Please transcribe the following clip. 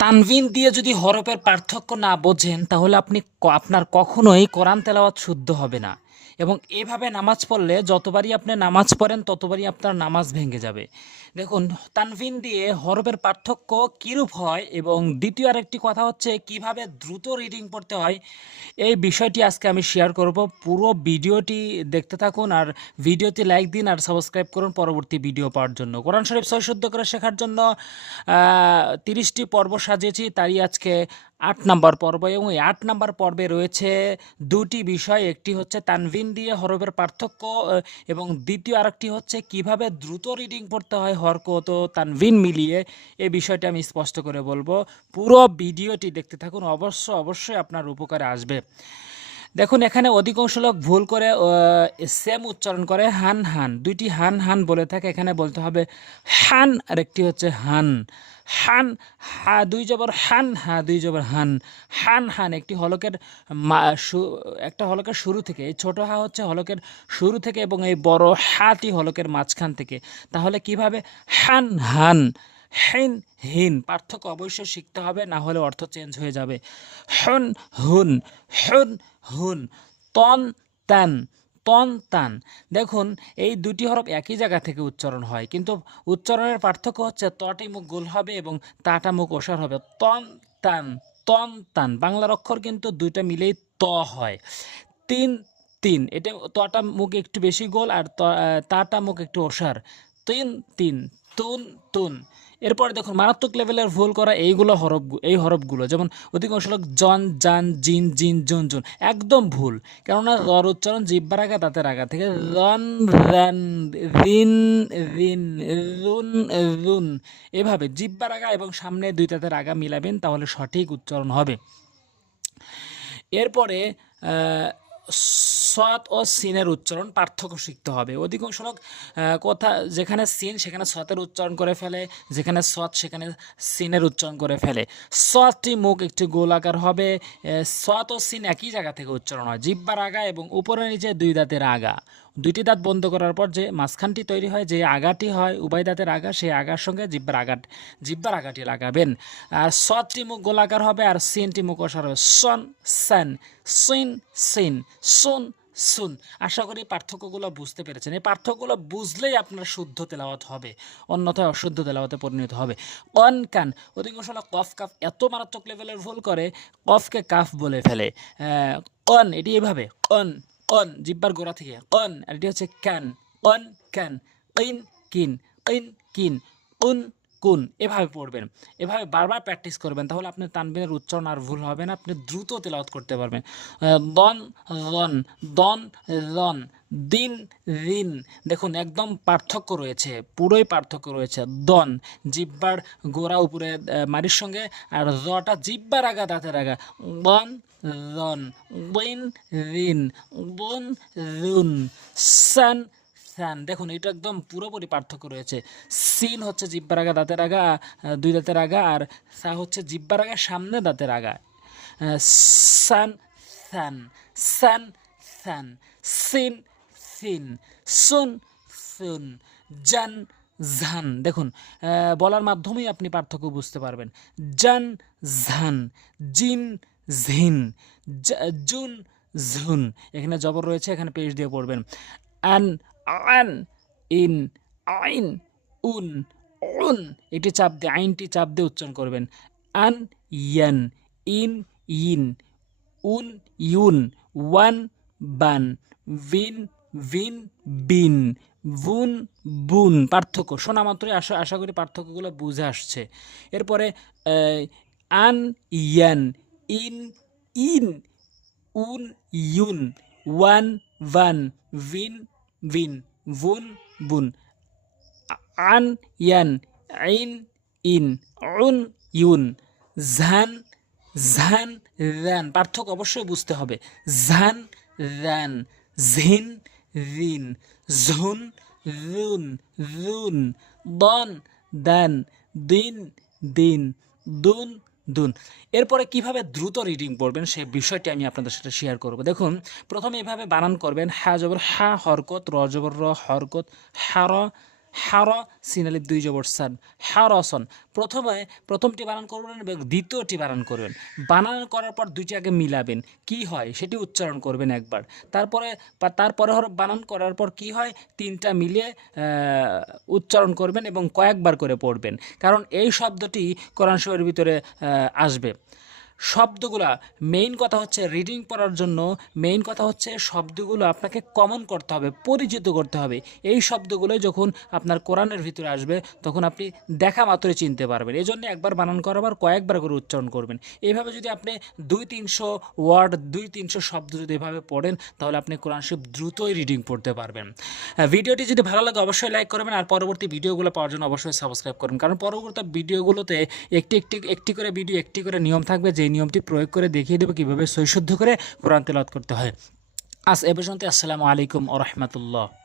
তানভিন দিয়ে যদি হরফের পার্থক্য না বোঝেন, তাহলে আপনি আপনার কখনোই কোরআন তেলাওয়াত শুদ্ধ হবে না। এবং এভাবে নামাজ পড়লে যতবারই আপনি নামাজ পড়েন, ততবারই আপনার নামাজ ভেঙে যাবে। দেখুন, তানভিন দিয়ে হরফের পার্থক্য কীরূপ হয়? এবং দ্বিতীয় আরেকটি কথা হচ্ছে, কীভাবে দ্রুত রিডিং পড়তে হয়? এই বিষয়টি আজকে আমি শেয়ার করব। পুরো ভিডিওটি দেখতে থাকুন আর ভিডিওতে লাইক দিন আর সাবস্ক্রাইব করুন পরবর্তী ভিডিও পাওয়ার জন্য। কোরআন শরীফ সই শুদ্ধ করে শেখার জন্য তিরিশটি পর্ব সাজিয়েছি, তারই আজকে আট নম্বর পর্ব এবং এই আট নম্বর পর্বে রয়েছে দুটি বিষয়। একটি হচ্ছে তানভিন দিয়ে হরফের পার্থক্য এবং দ্বিতীয় আরেকটি হচ্ছে কীভাবে দ্রুত রিডিং পড়তে হয় হরকত ও তানভিন মিলিয়ে এই বিষয়টি আমি স্পষ্ট করে বলব। পুরো ভিডিওটি দেখতে থাকুন। অবশ্য, অবশ্যই আপনার উপকারে আসবে। দেখুন, এখানে অধিকাংশ লোক ভুল করে সেম উচ্চারণ করে হান হান। দুইটি হান হান বলে থাকে। এখানে বলতে হবে হান আর একটি হচ্ছে হান। হান, হা, দুই জবর হান, হা, দুই জবর হান। হান হান, একটি হলকের একটা হলকের শুরু থেকে, এই ছোট হা হচ্ছে হলকের শুরু থেকে এবং এই বড় হাটি হলকের মাঝখান থেকে। তাহলে কীভাবে? হান হান। হেন, হিন, পার্থক্য অবশ্যই শিখতে হবে, না হলে অর্থ চেঞ্জ হয়ে যাবে। হন, হুন হুন হুন, তন, তান তন, তান। দেখুন, এই দুটি হরফ একই জায়গা থেকে উচ্চারণ হয়, কিন্তু উচ্চারণের পার্থক্য হচ্ছে তটি মুখ গোল হবে এবং তাটা মুখ ওষার হবে। তন, তান তন, তান, বাংলার অক্ষর কিন্তু দুইটা মিলেই ত হয়। তিন তিন, এটা তটা মুখ একটু বেশি গোল আর তাটা মুখ একটু ওষার। তিন তিন, তুন তুন। এরপর দেখুন, মারাত্মক লেভেলের ভুল করা এইগুলো হরফ এই হরফগুলো। যেমন অধিকাংশ লোক জন, জান, জিন জিন, জুন জুন। একদম ভুল। কেননা রর উচ্চারণ জিব্বার আগা দাঁতের আগা থেকে রন, রান, রিন রিন, রুন রুন। এভাবে জিব্বার আগা এবং সামনে দুই দাঁতের আগা মিলাবেন, তাহলে সঠিক উচ্চারণ হবে। এরপরে সৎ ও সিনের উচ্চারণ পার্থক্য শিখতে হবে। অধিকাংশ লোক কথা যেখানে সিন, সেখানে সতের উচ্চারণ করে ফেলে। যেখানে সৎ, সেখানে সিনের উচ্চারণ করে ফেলে। সৎটি মুখ একটি গোলাকার হবে। সৎ ও সিন একই জায়গা থেকে উচ্চারণ হয়। জিব্বার আগা এবং উপরে নিচে দুই দাঁতের আগা। দুইটি দাঁত বন্ধ করার পর যে মাঝখানটি তৈরি হয়, যে আগাটি হয়, উভয় দাঁতের আগা, সেই আগার সঙ্গে জিব্বার আগাট, জিব্বার আগাটি লাগাবেন। আর সৎটি মুখ গোলাকার হবে আর সিনটি মুখ অসার হবে। সন, সেন, সিন সিন, সুন সুন। আশা করি পার্থক্যগুলো বুঝতে পেরেছেন। এই পার্থক্যগুলো বুঝলেই আপনার শুদ্ধ তেলাওয়াত হবে, অন্যথায় অশুদ্ধ তেলাওয়াতে পরিণত হবে। অন কান, অধিকাংশ কফ, কাফ এত মারাত্মক লেভেলের ভুল করে, কফকে কাফ বলে ফেলে। অন, এটি এভাবে কন কন জিব্বার গোড়া থেকে কন আর এটি হচ্ছে ক্যান কন ক্যান কিন কিন কিন কিন কুন কুন? এভাবে পড়বেন। এভাবে বারবার প্র্যাকটিস করবেন, তাহলে আপনার তানবিনের উচ্চারণ আর ভুল হবে না, আপনি দ্রুত তেলাওয়াত করতে পারবেন। দন, রন দন, রন, দিন, ঋণ। দেখুন, একদম পার্থক্য রয়েছে, পুরোই পার্থক্য রয়েছে। দন, জিব্বার গোড়া উপরে মারির সঙ্গে, আর রটা জিব্বার আগা, দাঁতের আগা। বন রন বিন ঋণ। বন রুন, সান সান দেখুন, এটা একদম পুরোপুরি পার্থক্য রয়েছে। সিন হচ্ছে জিব্বার আগা, দাঁতের আগা দুই দাঁতের আগা, আর সা হচ্ছে জিব্বার আগা, সামনে দাঁতের আগা। সান সান সান সান, সিন সিন, সুন সুন, জান, ঝান। দেখুন বলার মাধ্যমেই আপনি পার্থক্য বুঝতে পারবেন। জান, ঝান, জিন, ঝিন জুন, ঝুন। এখানে জবর রয়েছে, এখানে পেশ দিয়ে পড়বেন। আন আন, ইন, আইন, উন উন। এটি চাপ দিয়ে, আইনটি চাপ দিয়ে উচ্চারণ করবেন। আন, ইয়ান, ইন ইন। উন, ইউন, ওয়ান, বান। ভিন ভিন, বিন। বুন বুন। পার্থক্য। শোনা মাত্রই আশা আশা করি পার্থক্যগুলো বুঝে আসছে। এরপরে আন, ইয়ান, ইন ইন। উন, ইউন। ওয়ান ওয়ান ভিন ভিন বুন বুন আন ইয়ান আইন ইন উন ইউন ঝান ঝান রান পার্থক্য অবশ্যই বুঝতে হবে। ঝান রান ঝিন রিন ঝুন রুন রুন দন দান দিন দিন দুন দুন। এরপরে কীভাবে দ্রুত রিডিং পড়বেন সে বিষয়টি আমি আপনাদের সাথে শেয়ার করব। দেখুন, প্রথমে এভাবে বানান করবেন, হা জবর হা, হরকত, র জবর র, হরকত হার হার সিনালিপ দুই জবর সান। হারসন প্রথমে, প্রথমটি বানান করবেন এবং দ্বিতীয়টি বানান করবেন। বানান করার পর দুইটি আগে মিলাবেন। কি হয়? সেটি উচ্চারণ করবেন একবার। তারপরে তারপরে হর বানান করার পর কি হয়? তিনটা মিলিয়ে উচ্চারণ করবেন এবং কয়েকবার করে পড়বেন। কারণ এই শব্দটি কোরআন শরীফের ভিতরে আসবে। শব্দগুলা মেইন কথা হচ্ছে রিডিং পড়ার জন্য মেইন কথা হচ্ছে শব্দগুলো আপনাকে কমন করতে হবে, পরিচিত করতে হবে। এই শব্দগুলো যখন আপনার কোরআনের ভিতরে আসবে, তখন আপনি দেখা মাত্রই চিনতে পারবেন। এই জন্য একবার বানান করাবার, কয়েকবার করে উচ্চারণ করবেন। এইভাবে যদি আপনি দুই তিনশো ওয়ার্ড দুই তিনশো শব্দ যদি এভাবে পড়েন, তাহলে আপনি কোরআন শরীফ দ্রুতই রিডিং পড়তে পারবেন। ভিডিওটি যদি ভালো লাগে অবশ্যই লাইক করবেন, আর পরবর্তী ভিডিওগুলো পাওয়ার জন্য অবশ্যই সাবস্ক্রাইব করবেন কারণ পরবর্তী ভিডিওগুলোতে একটি একটি একটি করে ভিডিও একটি করে নিয়ম থাকবে যে নিয়মটি প্রয়োগ করে দেখিয়ে দেবো কীভাবে শৈশুদ্ধ করে কোরআন তেলাওয়াত করতে হয়। আজ এ পর্যন্ত আসসালামু আলাইকুম আ রহমতুল্লাহ।